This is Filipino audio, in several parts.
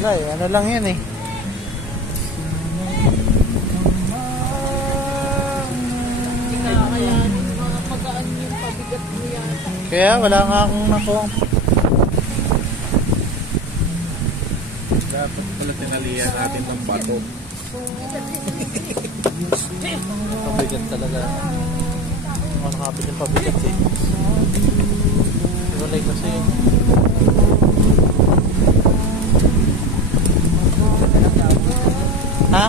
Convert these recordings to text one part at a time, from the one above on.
Wala eh, ano lang yan eh. Kaya mga pagaan yung pabigat mo yata. Kaya wala nga akong nakuha. Dapat pala tinalihan natin ng bato. Pabigat talaga. Mga nakapit yung pabigat eh. Walay kasi yun. Ha?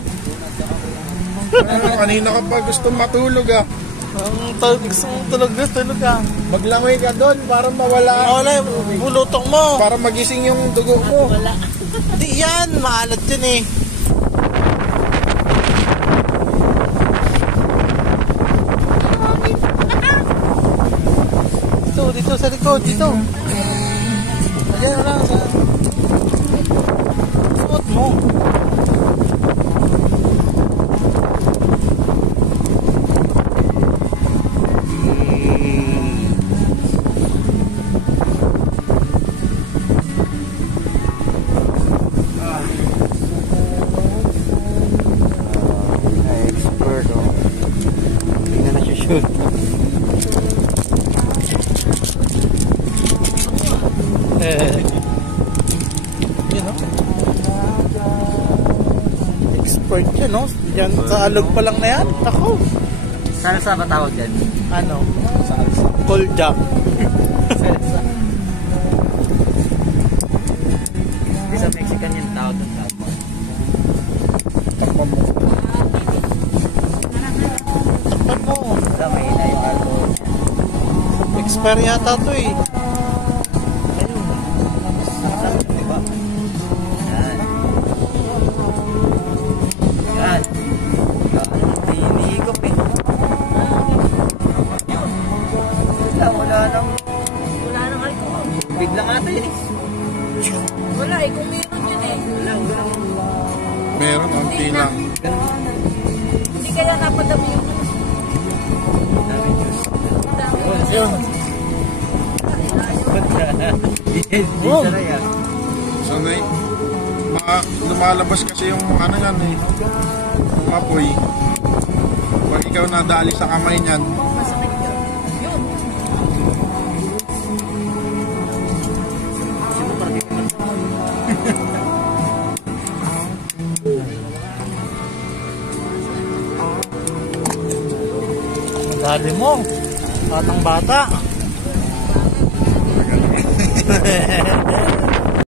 Kanina ka pa gusto matulog ah. Gusto mong tulog ka. Maglangoy ka doon para mawala. Wala yung bulutok mo. Para magising yung dugo mo. Wala. Hindi yan, maalat yun eh. Dito sa likod, dito. Ayan na lang sa suot mo. Expert oh. Hindi na shoot. You know? Expert yun, no? Diyan sa alog pa lang na yan. Ako. Sana sa matawag yan? Ano? Cold jack. Hindi sa Mexican yung tawag ng tawag. Takpan mo. Takpan mo. Wala, may hina yung alcohol. Expert yata to eh. Diba? Yan. Yan. Hinihigop eh. Wala nang alcohol. Biglang ata yun eh. Wala eh, kung meron yun eh. Wala. Meron, onti lang. Hindi kaya napadami yung Yun. Wow. Sanay. Lumalabas kasi yung ano yan eh. Yung apoy. Pag ikaw nadali sa kamay niyan, masakit yun. Yun. Dali mo. Batang bata.